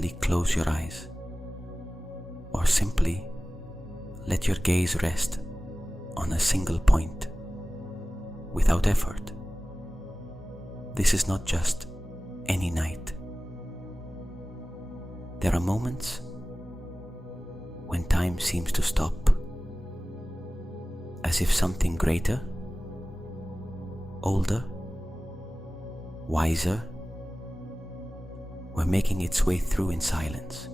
gently close your eyes, or simply let your gaze rest on a single point without effort. This is not just any night. There are moments when time seems to stop, as if something greater, older, wiser were making its way through in silence.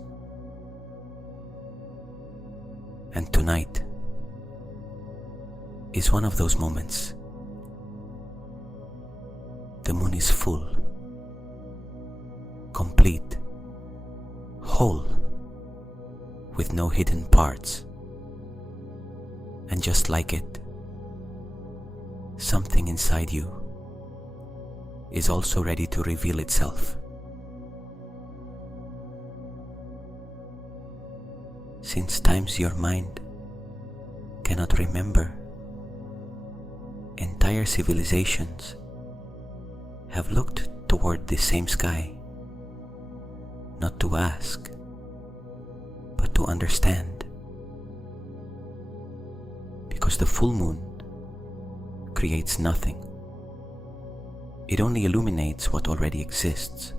And tonight is one of those moments. The moon is full, complete, whole, with no hidden parts. And just like it, something inside you is also ready to reveal itself. Since times your mind cannot remember, entire civilizations have looked toward this same sky, not to ask, but to understand. Because the full moon creates nothing. It only illuminates what already exists.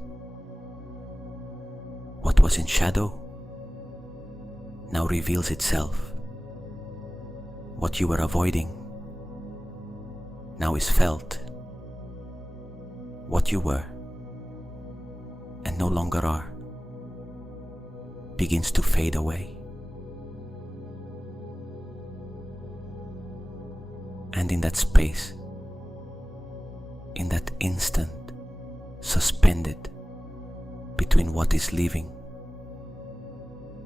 What was in shadow now reveals itself. What you were avoiding now is felt. What you were and no longer are begins to fade away. And in that space, in that instant, suspended between what is leaving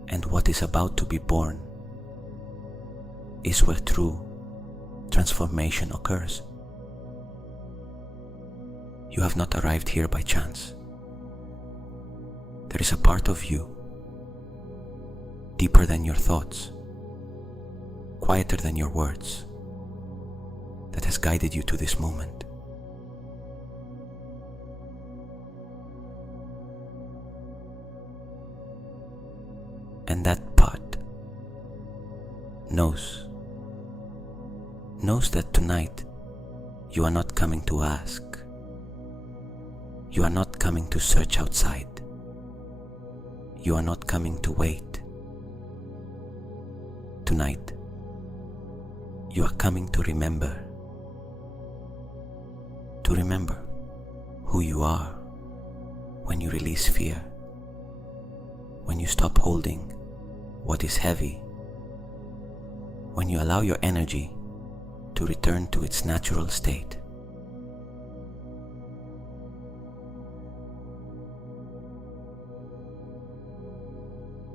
and what is about to be born, is where true transformation occurs. You have not arrived here by chance. There is a part of you, deeper than your thoughts, quieter than your words, that has guided you to this moment. And that part knows that tonight you are not coming to ask. You are not coming to search outside. You are not coming to wait. Tonight, you are coming to remember. To remember who you are when you release fear, when you stop holding what is heavy, when you allow your energy to return to its natural state.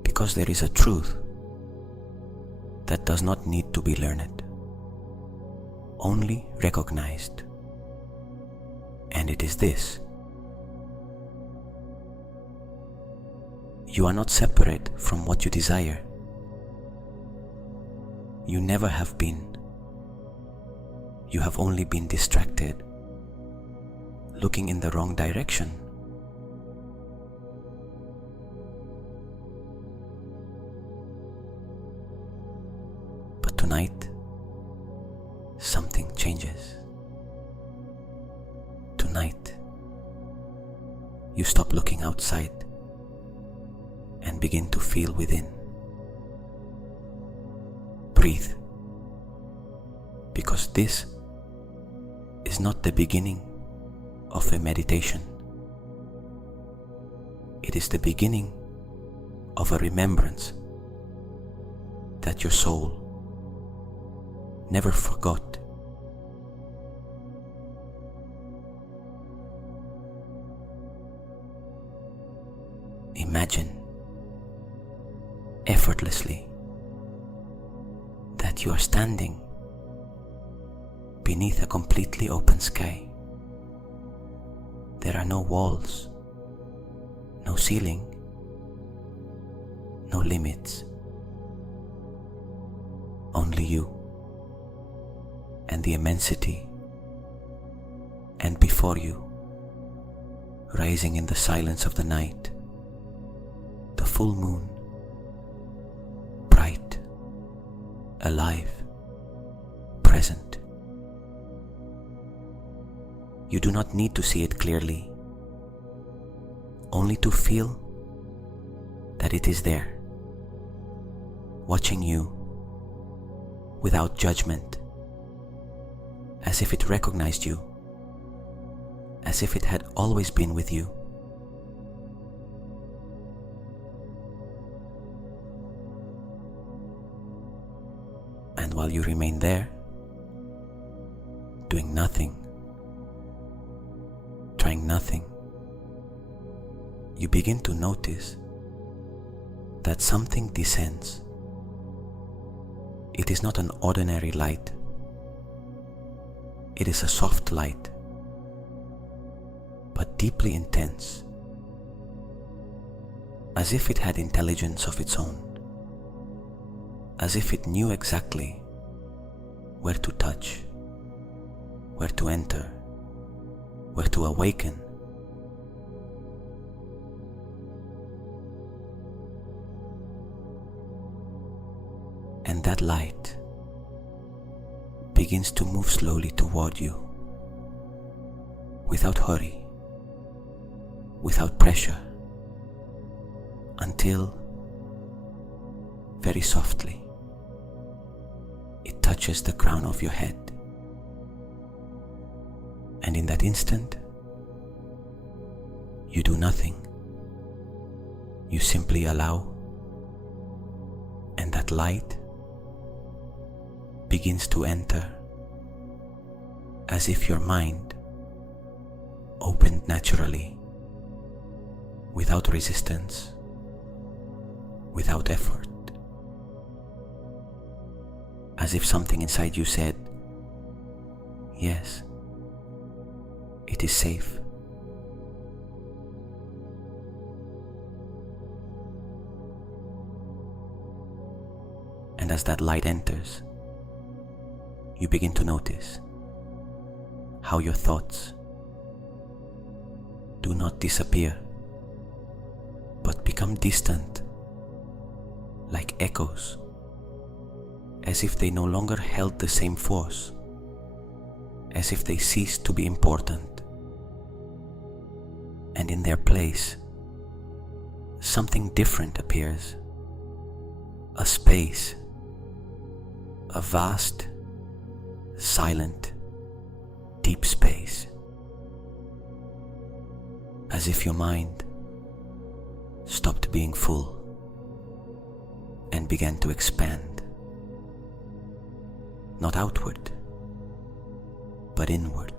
Because there is a truth that does not need to be learned, only recognized. And it is this: you are not separate from what you desire. You never have been. You have only been distracted, looking in the wrong direction. But tonight, something changes. Tonight, you stop looking outside and begin to feel within. Breathe, because this is not the beginning of a meditation. It is the beginning of a remembrance that your soul never forgot. Imagine effortlessly that you are standing beneath a completely open sky. There are no walls, no ceiling, no limits. Only you and the immensity, and before you, rising in the silence of the night, full moon, bright, alive, present. You do not need to see it clearly, only to feel that it is there, watching you without judgment, as if it recognized you, as if it had always been with you. And while you remain there, doing nothing, trying nothing, you begin to notice that something descends. It is not an ordinary light. It is a soft light, but deeply intense, as if it had intelligence of its own, as if it knew exactly where to touch, where to enter, where to awaken. And that light begins to move slowly toward you, without hurry, without pressure, until, very softly, it touches the crown of your head. And in that instant, you do nothing. You simply allow, and that light begins to enter, as if your mind opened naturally, without resistance, without effort. As if something inside you said, yes, it is safe. And as that light enters, you begin to notice how your thoughts do not disappear, but become distant, like echoes, as if they no longer held the same force, as if they ceased to be important. And in their place, something different appears, a space, a vast, silent, deep space, as if your mind stopped being full and began to expand, not outward, but inward.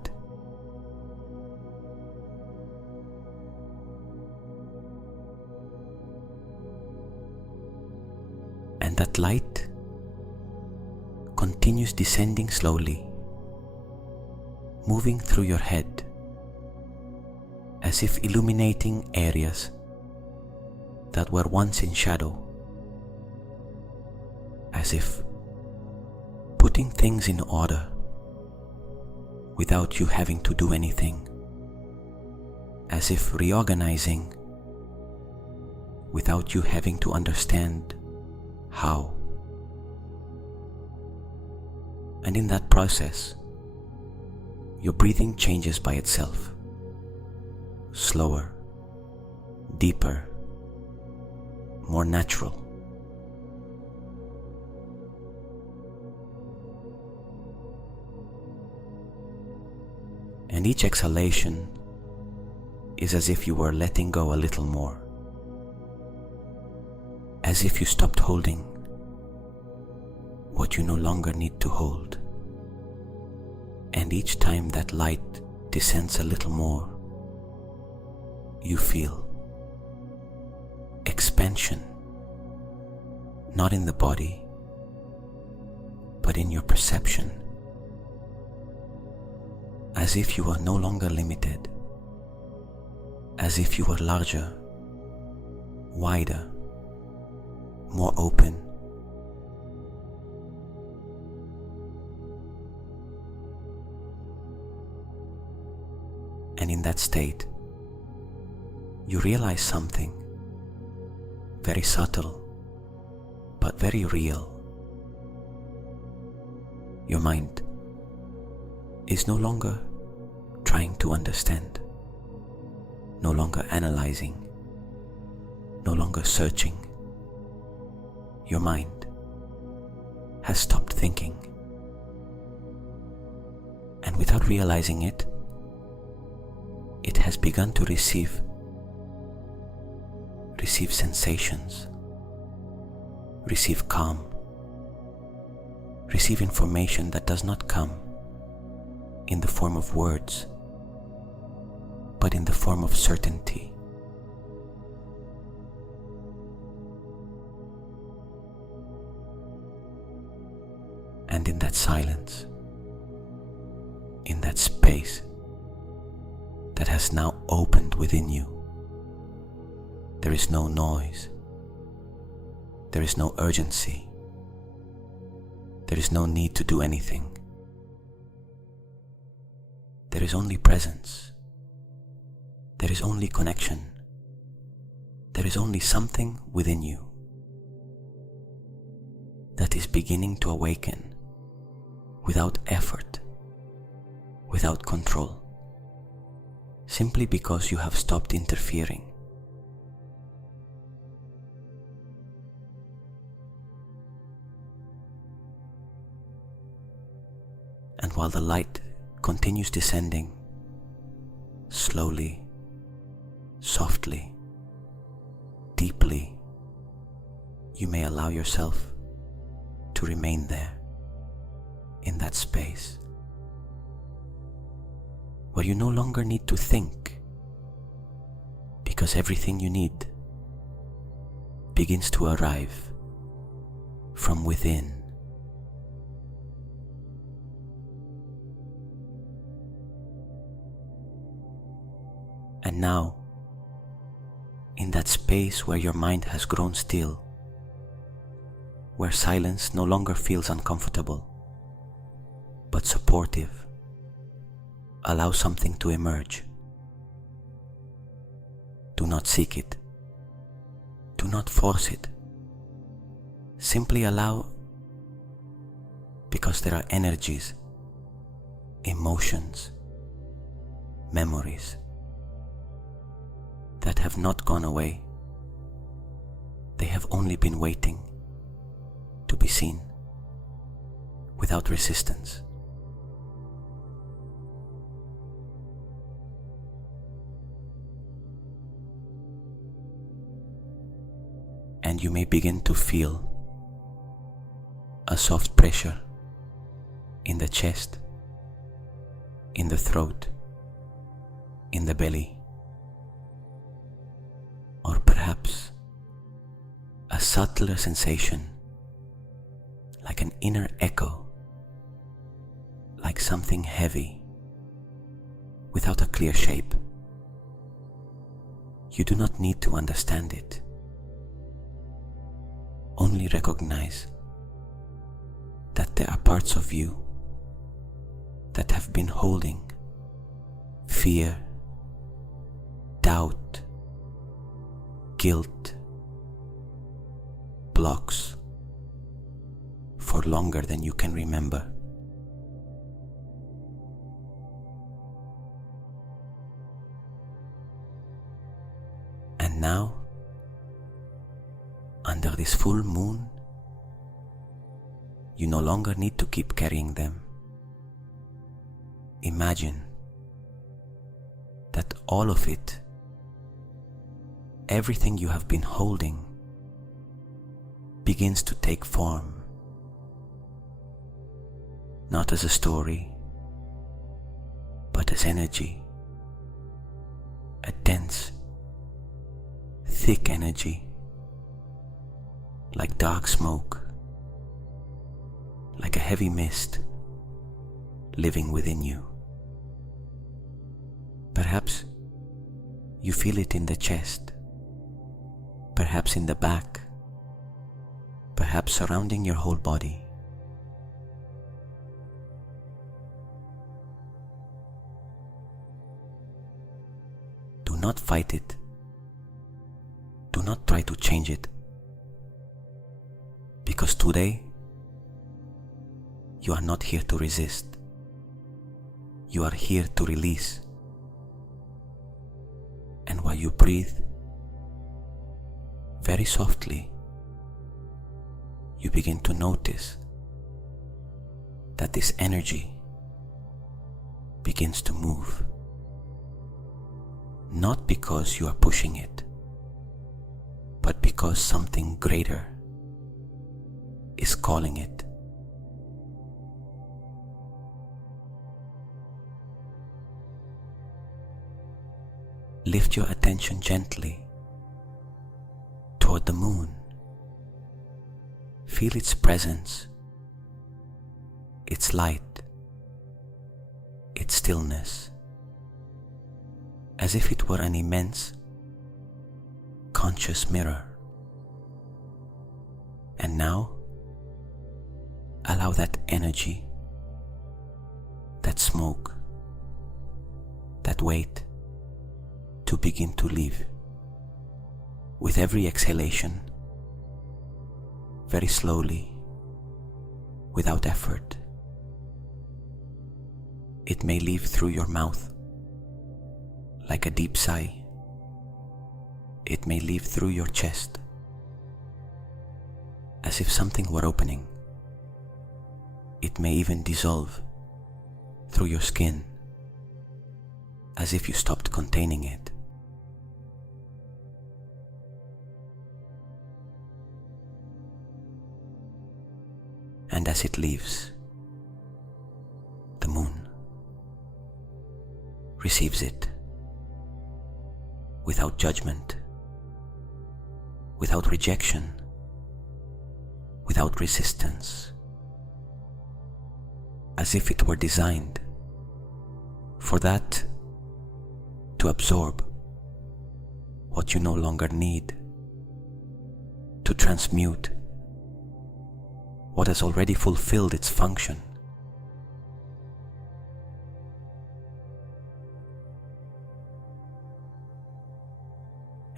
And that light continues descending slowly, moving through your head, as if illuminating areas that were once in shadow, as if putting things in order without you having to do anything, as if reorganizing without you having to understand how. And in that process, your breathing changes by itself, slower, deeper, more natural. And each exhalation is as if you were letting go a little more, as if you stopped holding what you no longer need to hold. And each time that light descends a little more, you feel expansion, not in the body, but in your perception, as if you are no longer limited, as if you were larger, wider, more open. And in that state, you realize something very subtle, but very real. Your mind is no longer trying to understand, no longer analyzing, no longer searching. Your mind has stopped thinking, and without realizing it, it has begun to receive sensations, receive calm, receive information that does not come in the form of words, but in the form of certainty. And in that silence, in that space that has now opened within you, there is no noise, there is no urgency, there is no need to do anything. There is only presence, there is only connection, there is only something within you that is beginning to awaken without effort, without control, simply because you have stopped interfering. And while the light continues descending, slowly, softly, deeply, you may allow yourself to remain there, in that space, where you no longer need to think, because everything you need begins to arrive from within. And now, in that space where your mind has grown still, where silence no longer feels uncomfortable, but supportive, allow something to emerge. Do not seek it. Do not force it. Simply allow, because there are energies, emotions, memories that have not gone away. They have only been waiting to be seen without resistance. And you may begin to feel a soft pressure in the chest, in the throat, in the belly, or perhaps a subtler sensation like an inner echo, like something heavy without a clear shape. You do not need to understand it. Only recognize that there are parts of you that have been holding fear, doubt, guilt, blocks for longer than you can remember. And now, under this full moon, you no longer need to keep carrying them. Imagine that all of it, everything you have been holding, begins to take form. Not as a story, but as energy, a dense, thick energy, like dark smoke, like a heavy mist living within you. Perhaps you feel it in the chest, perhaps in the back, perhaps surrounding your whole body. Do not fight it. Do not try to change it. Because today, you are not here to resist. You are here to release. And while you breathe, very softly, you begin to notice that this energy begins to move. Not because you are pushing it, but because something greater is calling it. Lift your attention gently toward the moon. Feel its presence, its light, its stillness, as if it were an immense, conscious mirror. And now, allow that energy, that smoke, that weight to begin to leave. With every exhalation, very slowly, without effort. It may leave through your mouth like a deep sigh. It may leave through your chest as if something were opening. It may even dissolve through your skin as if you stopped containing it. And as it leaves, the moon receives it without judgment, without rejection, without resistance, as if it were designed for that to absorb what you no longer need, to transmute what has already fulfilled its function.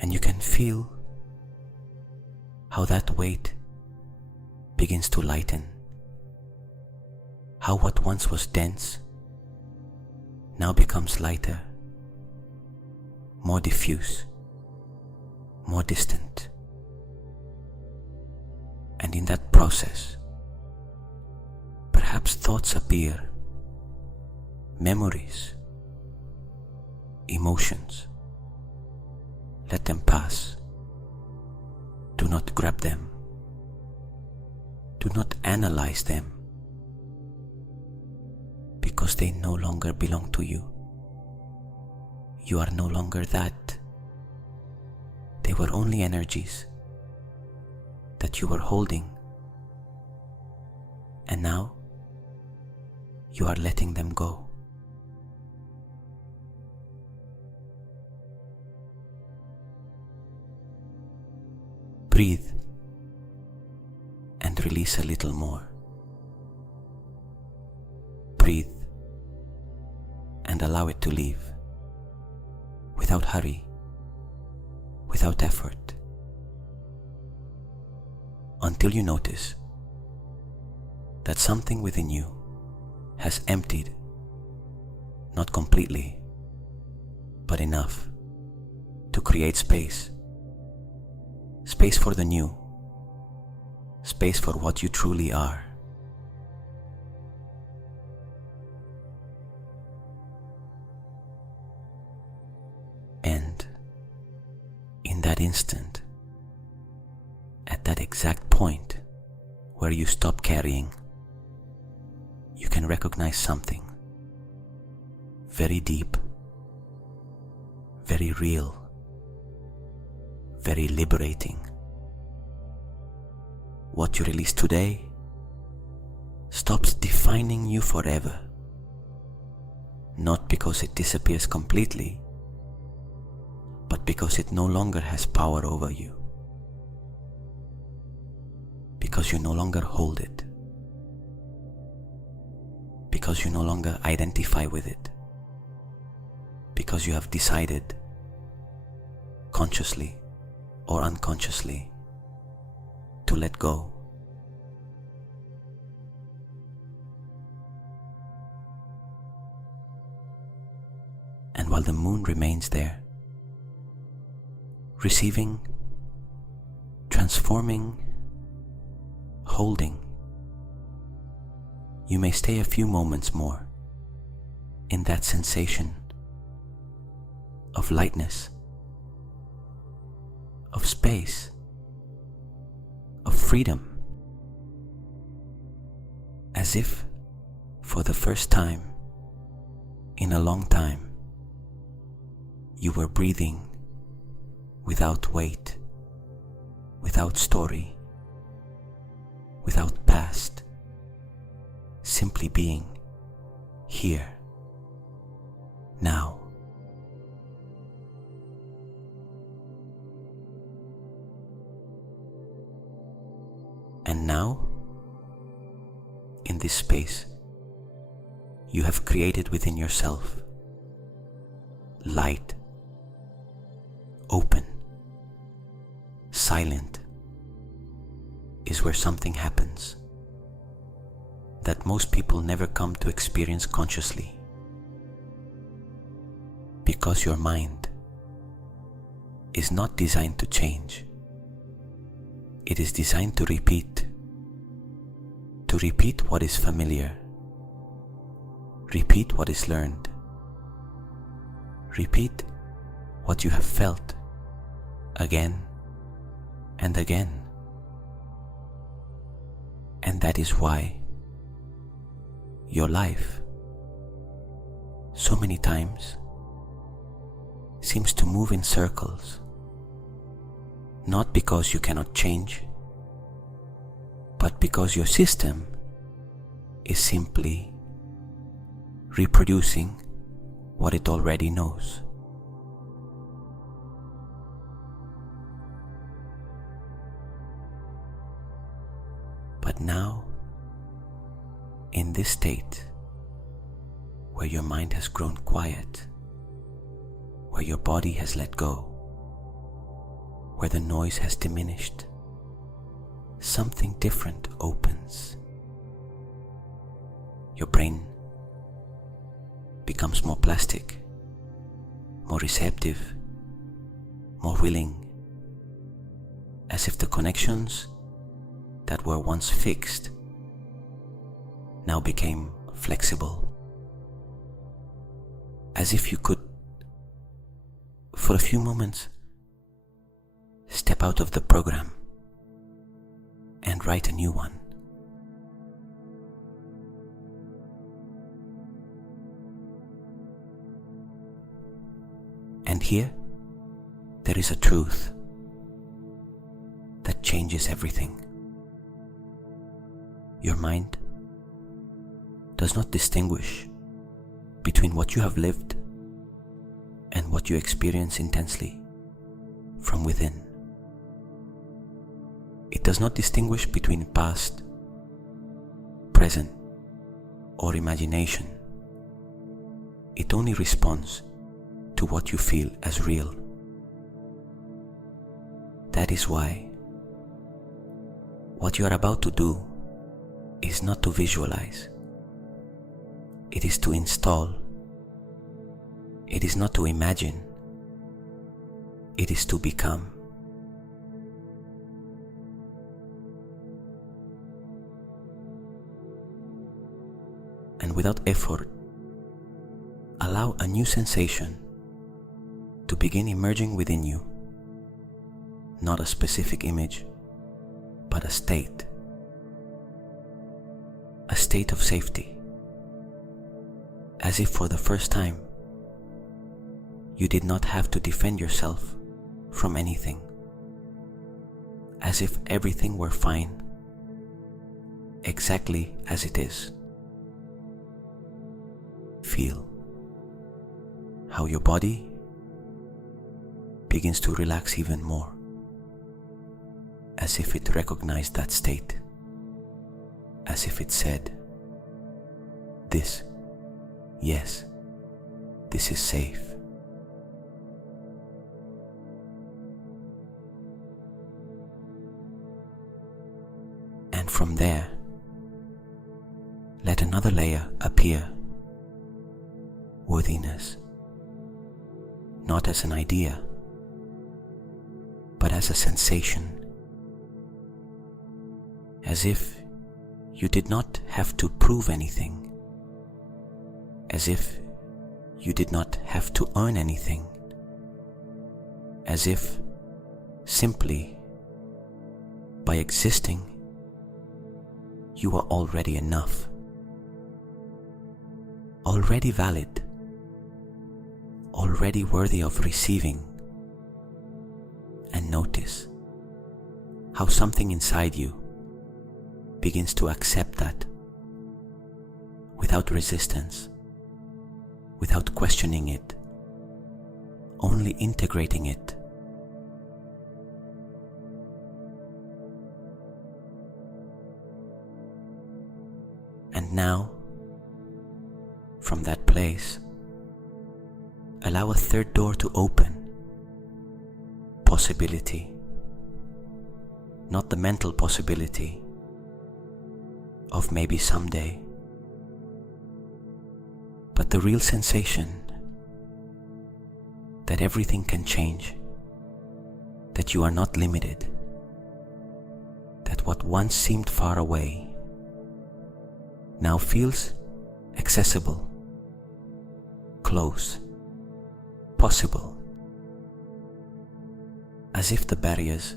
And you can feel how that weight begins to lighten, how what once was dense now becomes lighter, more diffuse, more distant. And in that process, perhaps thoughts appear, memories, emotions. Let them pass. Do not grab them. Do not analyze them, because they no longer belong to you. You are no longer that. They were only energies that you were holding, and now you are letting them go. Breathe and release a little more. Breathe and allow it to leave, without hurry, without effort, until you notice that something within you has emptied, not completely, but enough to create space. Space for the new, space for what you truly are. And in that instant, at that exact point where you stop carrying, you can recognize something very deep, very real, very liberating. What you release today stops defining you forever, not because it disappears completely, but because it no longer has power over you, because you no longer hold it, because you no longer identify with it, because you have decided, consciously or unconsciously, to let go, And while the moon remains there, receiving, transforming, holding, you may stay a few moments more in that sensation of lightness, of space, of freedom, as if for the first time in a long time you were breathing without weight, without story, without past, simply being here, now. And now, in this space, you have created within yourself light, open, silent, is where something happens that most people never come to experience consciously, because your mind is not designed to change. It is designed to repeat what is familiar, repeat what is learned, repeat what you have felt again and again. And that is why your life so many times seems to move in circles, not because you cannot change, but because your system is simply reproducing what it already knows. But now, in this state where your mind has grown quiet, where your body has let go, where the noise has diminished, something different opens. Your brain becomes more plastic, more receptive, more willing, as if the connections that were once fixed now became flexible. As if you could, for a few moments, step out of the program and write a new one. And here, there is a truth that changes everything. Your mind does not distinguish between what you have lived and what you experience intensely from within. It does not distinguish between past, present, or imagination. It only responds to what you feel as real. That is why what you are about to do is not to visualize. It is to install. It is not to imagine. It is to become. And without effort, allow a new sensation to begin emerging within you. Not a specific image, but a state. A state of safety. As if for the first time, you did not have to defend yourself from anything. As if everything were fine, exactly as it is. Feel how your body begins to relax even more, as if it recognized that state, as if it said, this, yes, this is safe. And from there, let another layer appear. Worthiness, not as an idea, but as a sensation, as if you did not have to prove anything, as if you did not have to earn anything, as if simply by existing you are already enough, already valid, already worthy of receiving. And notice how something inside you begins to accept that without resistance, without questioning it, only integrating it. And now, from that place, allow a third door to open. Possibility, not the mental possibility of maybe someday, but the real sensation that everything can change, that you are not limited, that what once seemed far away now feels accessible, close, possible, as if the barriers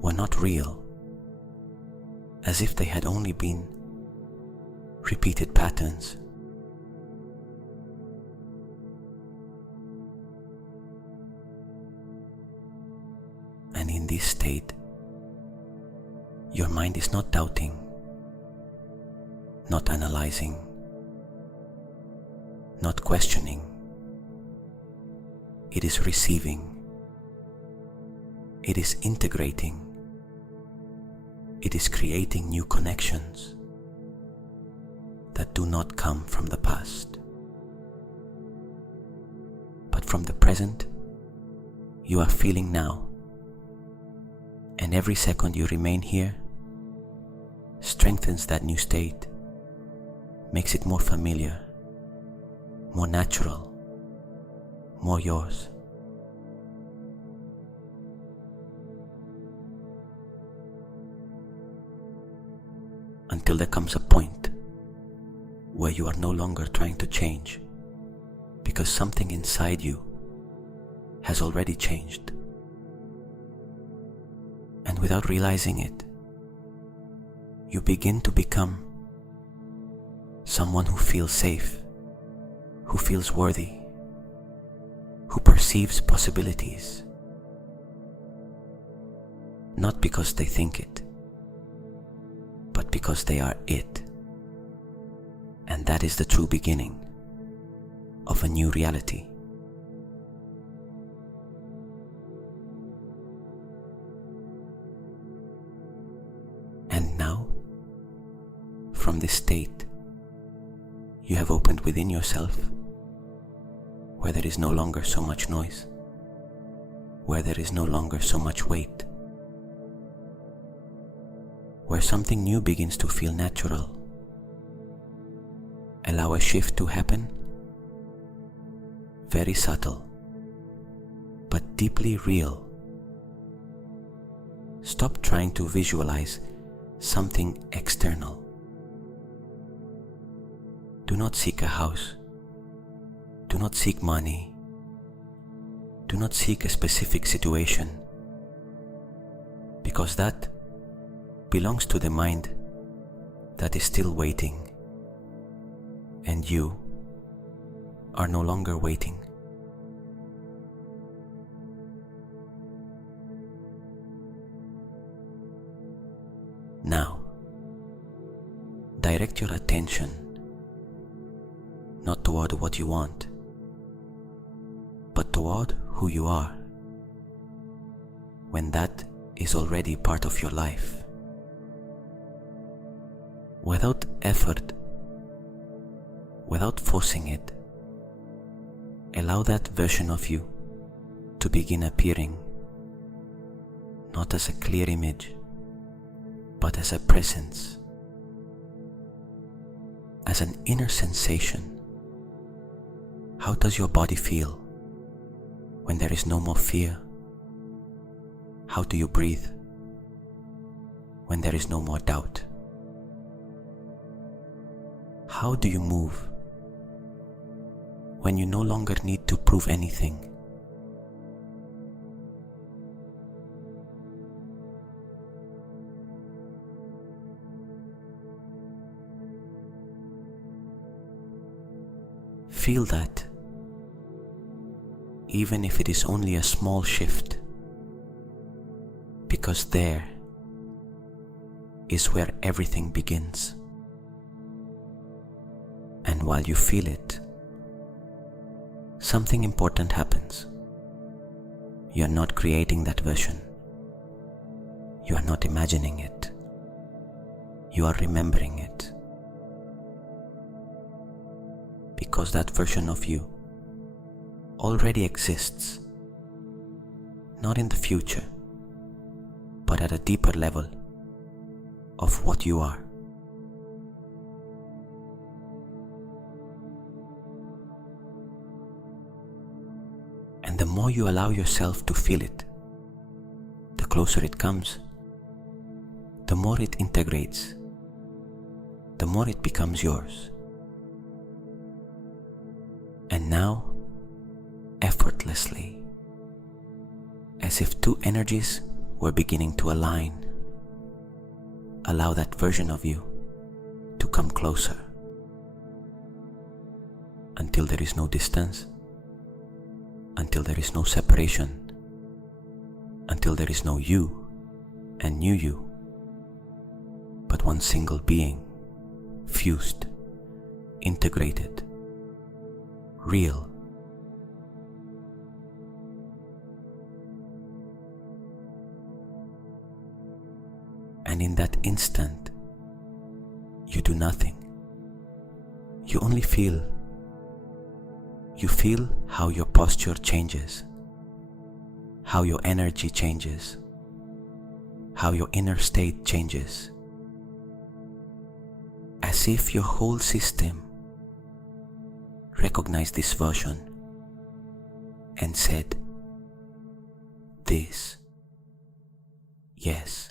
were not real, as if they had only been repeated patterns. And in this state, your mind is not doubting, not analyzing, not questioning. It is receiving. It is integrating. It is creating new connections that do not come from the past, but from the present you are feeling now. And every second you remain here strengthens that new state, makes it more familiar, more natural, more yours. Until there comes a point where you are no longer trying to change, because something inside you has already changed. And without realizing it, you begin to become someone who feels safe, who feels worthy, who perceives possibilities, not because they think it, but because they are it. And that is the true beginning of a new reality. And now, from this state, you have opened within yourself, where there is no longer so much noise, where there is no longer so much weight, where something new begins to feel natural. Allow a shift to happen, very subtle, but deeply real. Stop trying to visualize something external. Do not seek a house. Do not seek money. Do not seek a specific situation, because that belongs to the mind that is still waiting, and you are no longer waiting. Now, direct your attention not toward what you want, but toward who you are, when that is already part of your life. Without effort, without forcing it, allow that version of you to begin appearing, not as a clear image, but as a presence, as an inner sensation. How does your body feel when there is no more fear? How do you breathe when there is no more doubt? How do you move when you no longer need to prove anything? Feel that, even if it is only a small shift, because there is where everything begins. And while you feel it, something important happens. You are not creating that version. You are not imagining it. You are remembering it. Because that version of you already exists, not in the future, but at a deeper level of what you are. And the more you allow yourself to feel it, the closer it comes, the more it integrates, the more it becomes yours. And now, effortlessly, as if two energies were beginning to align, allow that version of you to come closer until there is no distance, until there is no separation, until there is no you and new you, but one single being, fused, integrated, real. And in that instant, you do nothing. You only feel. You feel how your posture changes, how your energy changes, how your inner state changes, as if your whole system recognized this version and said, "This, yes,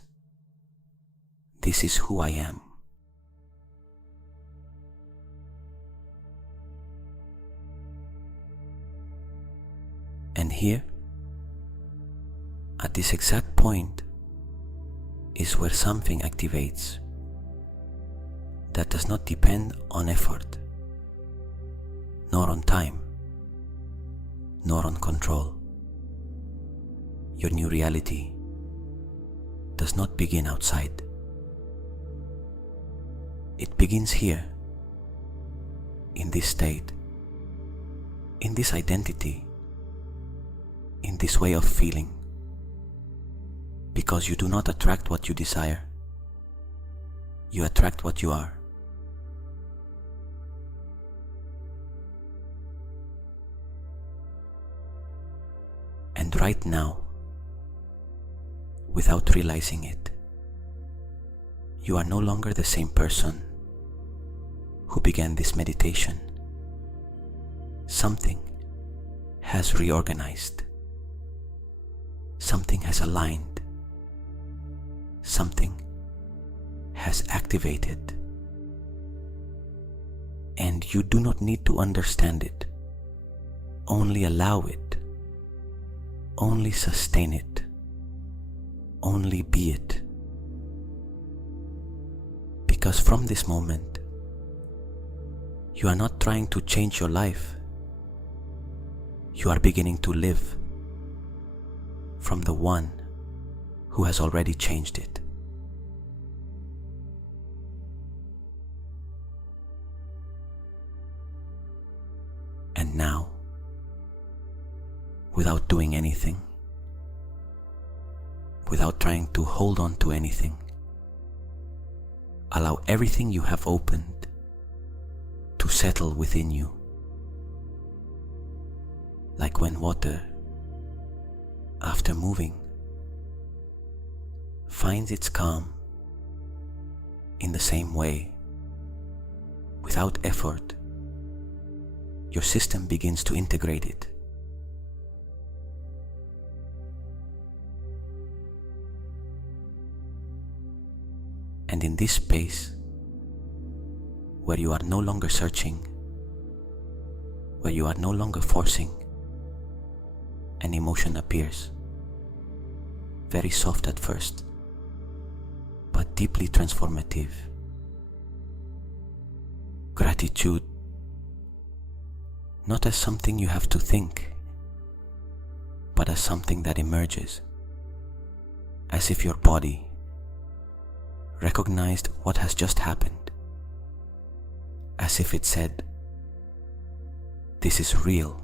this is who I am." And here, at this exact point, is where something activates that does not depend on effort, nor on time, nor on control. Your new reality does not begin outside. It begins here, in this state, in this identity, in this way of feeling, because you do not attract what you desire, you attract what you are. And right now, without realizing it, you are no longer the same person who began this meditation. Something has reorganized. Something has aligned. Something has activated. And you do not need to understand it. Only allow it. Only sustain it. Only be it. Because from this moment, you are not trying to change your life. You are beginning to live from the one who has already changed it. And now, without doing anything, without trying to hold on to anything, allow everything you have opened to settle within you. Like when water, after moving, finds its calm. In the same way, without effort, your system begins to integrate it. And in this space, where you are no longer searching, where you are no longer forcing, an emotion appears, very soft at first, but deeply transformative. Gratitude, not as something you have to think, but as something that emerges, as if your body recognized what has just happened, as if it said, "This is real."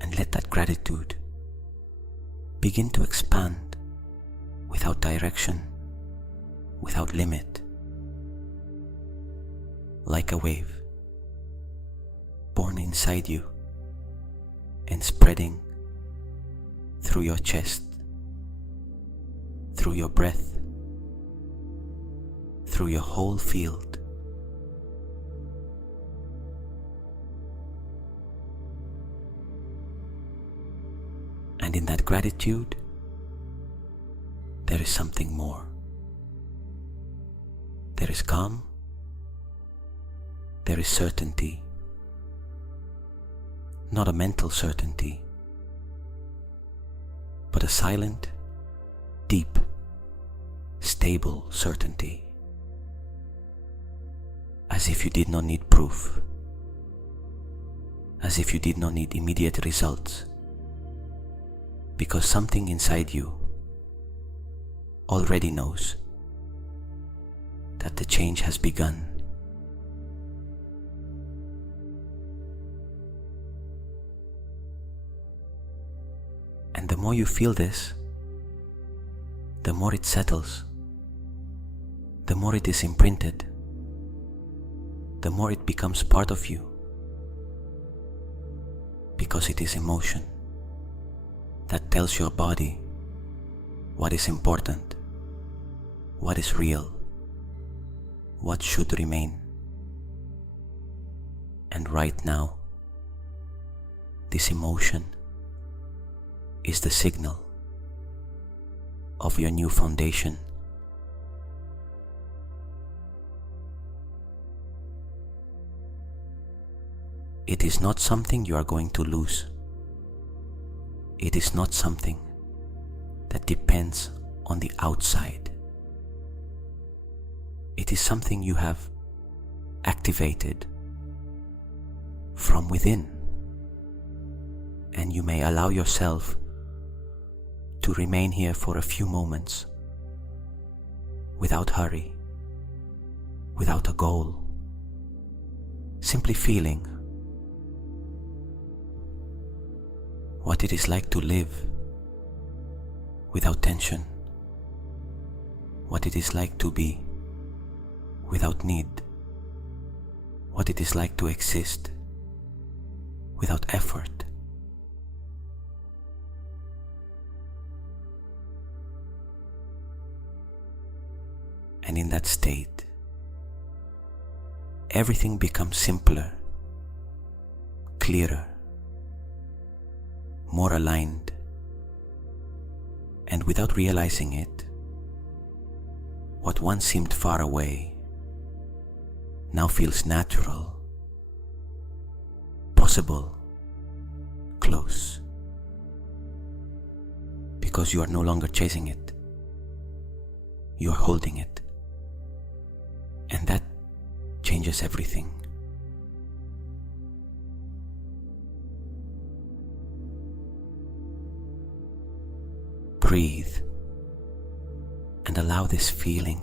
And let that gratitude begin to expand without direction, without limit, like a wave born inside you and spreading through your chest, through your breath, through your whole field. And in that gratitude, there is something more. There is calm, there is certainty, not a mental certainty, but a silent, deep, stable certainty, as if you did not need proof, as if you did not need immediate results, because something inside you already knows that the change has begun. And the more you feel this, the more it settles, the more it is imprinted, the more it becomes part of you, because it is emotion that tells your body what is important, what is real, what should remain. And right now, this emotion is the signal of your new foundation. It is not something you are going to lose. It is not something that depends on the outside. It is something you have activated from within, and you may allow yourself to remain here for a few moments without hurry, without a goal, simply feeling what it is like to live without tension, what it is like to be without need, what it is like to exist without effort. And in that state, everything becomes simpler, clearer, more aligned, and without realizing it, what once seemed far away now feels natural, possible, close, because you are no longer chasing it, you are holding it, and that changes everything. Breathe and allow this feeling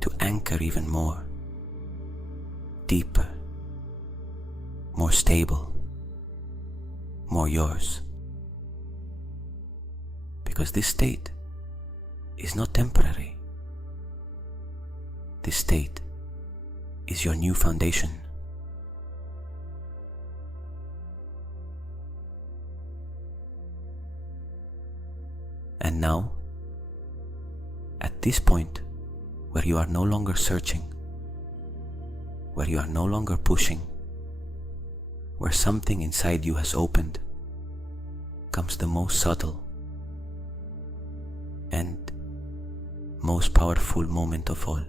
to anchor even more, deeper, more stable, more yours. Because this state is not temporary. This state is your new foundation. And now, at this point where you are no longer searching, where you are no longer pushing, where something inside you has opened comes the most subtle and most powerful moment of all.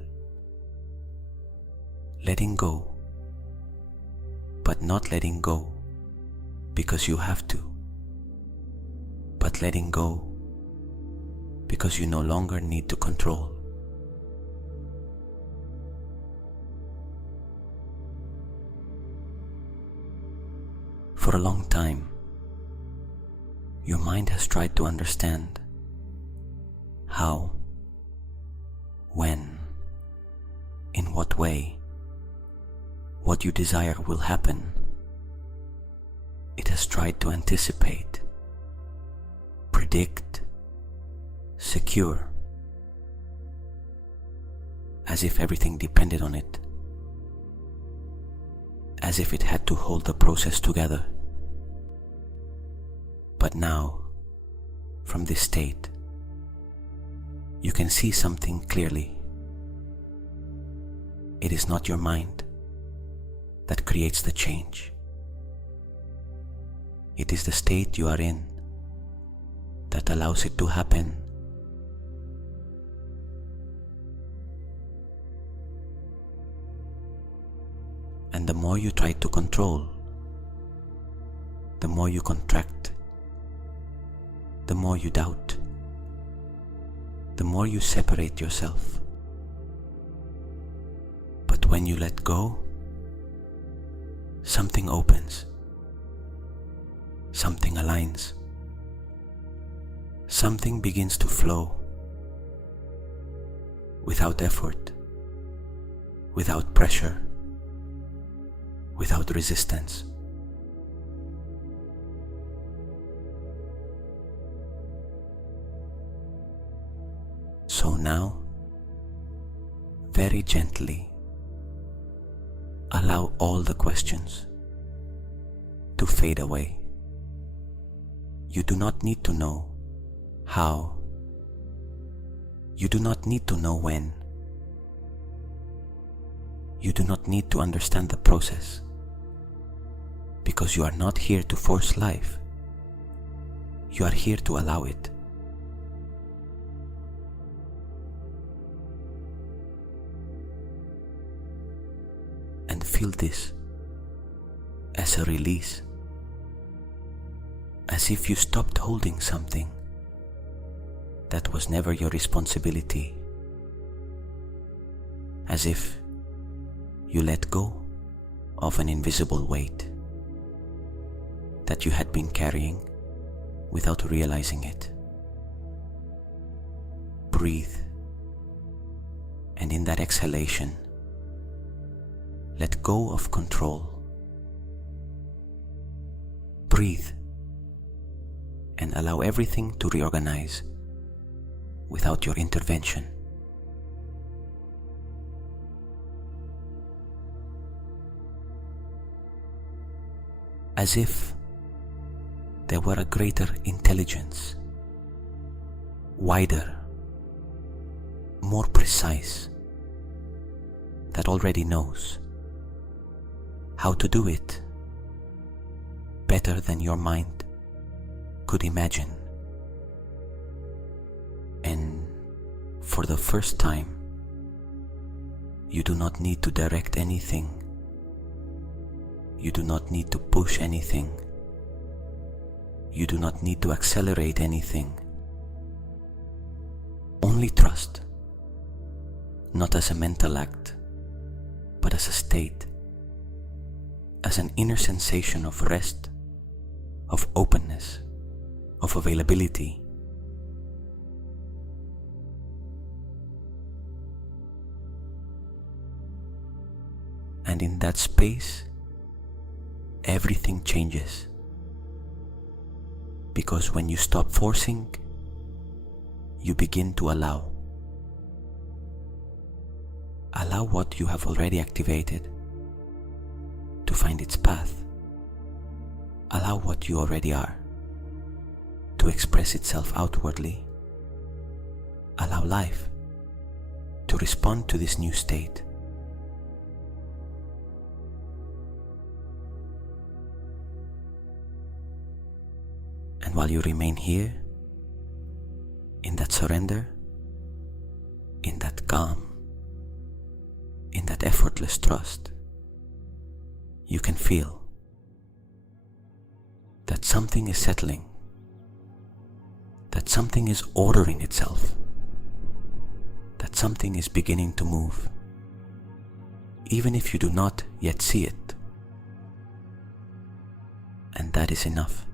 Letting go, but not letting go because you have to, but letting go because you no longer need to control. For a long time, your mind has tried to understand how, when, in what way, what you desire will happen. It has tried to anticipate, predict, secure, as if everything depended on it, as if it had to hold the process together. But now, from this state, you can see something clearly. It is not your mind that creates the change. It is the state you are in that allows it to happen. And the more you try to control, the more you contract, the more you doubt, the more you separate yourself. But when you let go, something opens, something aligns, something begins to flow without effort, without pressure, without resistance. So now, very gently, allow all the questions to fade away. You do not need to know how. You do not need to know when. You do not need to understand the process, because you are not here to force life. You are here to allow it. And feel this as a release, as if you stopped holding something that was never your responsibility, as if you let go of an invisible weight that you had been carrying without realizing it. Breathe, and in that exhalation, let go of control. Breathe and allow everything to reorganize without your intervention. As if there were a greater intelligence, wider, more precise, that already knows how to do it better than your mind could imagine. And for the first time, you do not need to direct anything. You do not need to push anything. You do not need to accelerate anything. Only trust, not as a mental act, but as a state, as an inner sensation of rest, of openness, of availability. And in that space, everything changes. Because when you stop forcing, you begin to allow. Allow what you have already activated to find its path. Allow what you already are to express itself outwardly. Allow life to respond to this new state. And while you remain here, in that surrender, in that calm, in that effortless trust, you can feel that something is settling, that something is ordering itself, that something is beginning to move, even if you do not yet see it. And that is enough.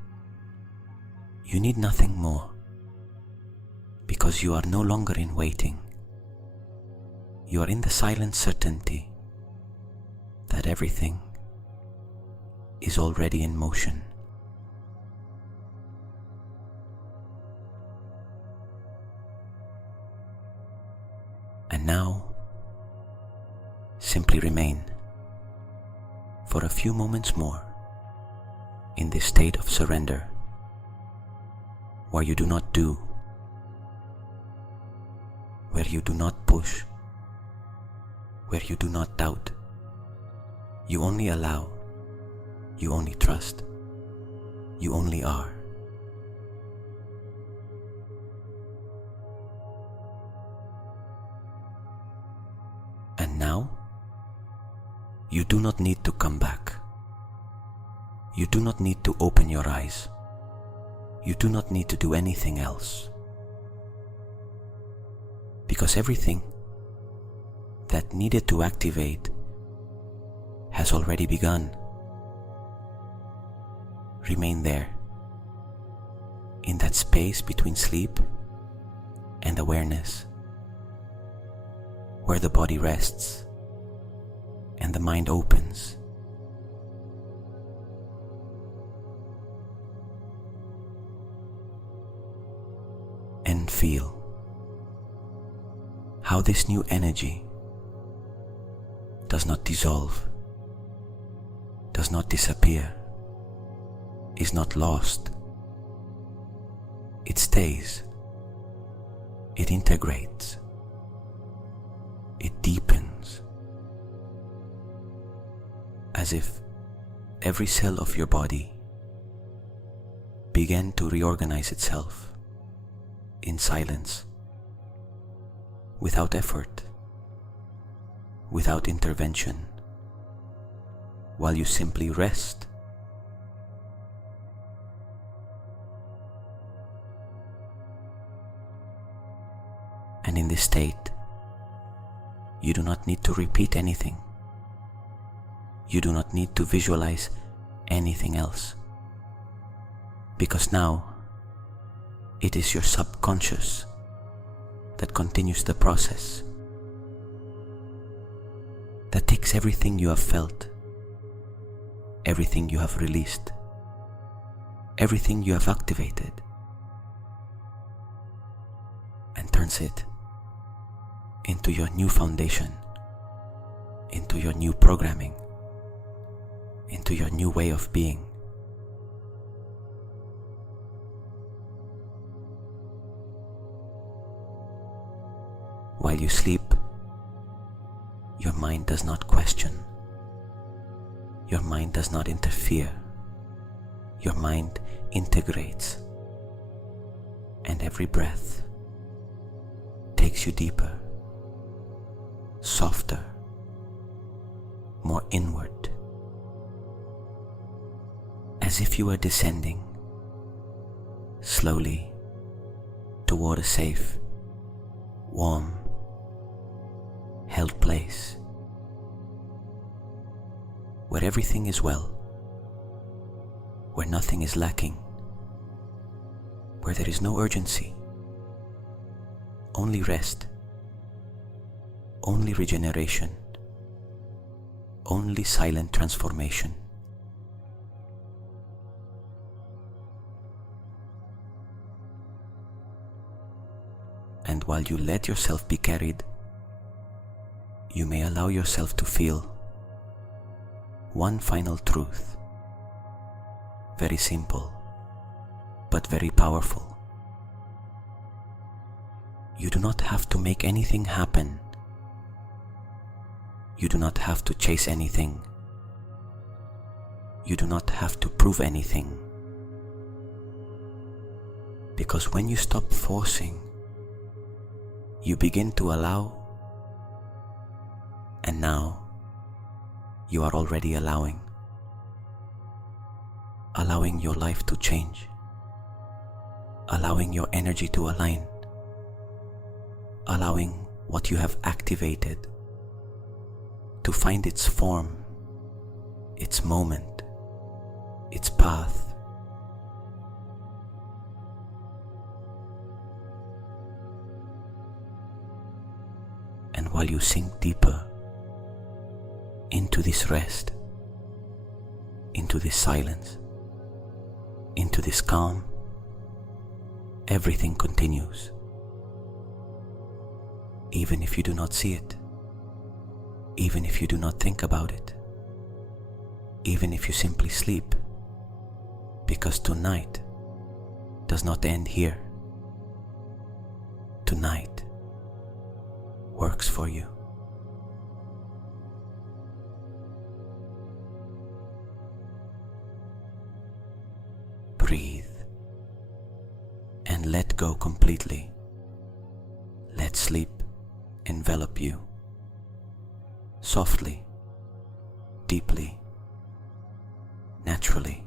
You need nothing more, because you are no longer in waiting. You are in the silent certainty that everything is already in motion. And now, simply remain for a few moments more in this state of surrender, where you do not do, where you do not push, where you do not doubt. You only allow, you only trust, you only are. And now, you do not need to come back. You do not need to open your eyes. You do not need to do anything else. Because everything that needed to activate has already begun. Remain there, in that space between sleep and awareness, where the body rests and the mind opens. And feel how this new energy does not dissolve, does not disappear, is not lost. It stays, it integrates, it deepens, as if every cell of your body began to reorganize itself in silence, without effort, without intervention, while you simply rest. And in this state, you do not need to repeat anything. You do not need to visualize anything else, because now it is your subconscious that continues the process, that takes everything you have felt, everything you have released, everything you have activated, and turns it into your new foundation, into your new programming, into your new way of being. While you sleep, your mind does not question. Your mind does not interfere. Your mind integrates. And every breath takes you deeper, softer, more inward, as if you were descending slowly toward a safe, warm, held place where everything is well, where nothing is lacking, where there is no urgency, only rest, only regeneration, only silent transformation. And while you let yourself be carried, you may allow yourself to feel one final truth, very simple, but very powerful. You do not have to make anything happen. You do not have to chase anything. You do not have to prove anything. Because when you stop forcing, you begin to allow, and now you are already allowing your life to change, allowing your energy to align, allowing what you have activated to find its form, its moment, its path. And while you sink deeper into this rest, into this silence, into this calm, everything continues. Even if you do not see it, even if you do not think about it, even if you simply sleep, because tonight does not end here. Tonight works for you. Breathe and let go completely. Let sleep envelop you, softly, deeply, naturally.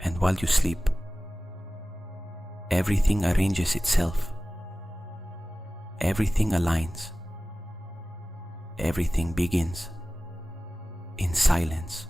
And while you sleep, everything arranges itself, everything aligns, everything begins in silence.